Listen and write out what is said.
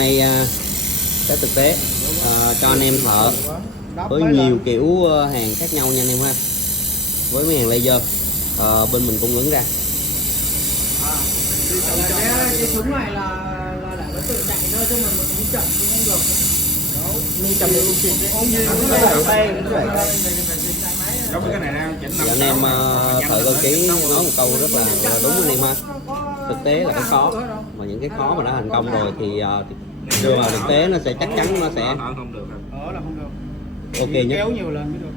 nay cái thực tế cho anh em thợ với nhiều kiểu hàng khác nhau nha anh em ha. Với mấy hàng laser bên mình cung ứng ra. Cái súng này là để nó tự chạy thôi, chứ mình cũng chậm cũng không được. Mình chậm được không gì nó đẩy tay nó đẩy tay. Giống cái này đang chỉnh. Anh em thợ cơ khí nói một câu rất là đúng anh em ha. Thực tế là cái khó, mà những cái khó mà đã thành công rồi thì đưa vào thực tế nó sẽ chắc chắn nó sẽ không được. Là không được. ok nhất. Kéo nhiều lần mới được.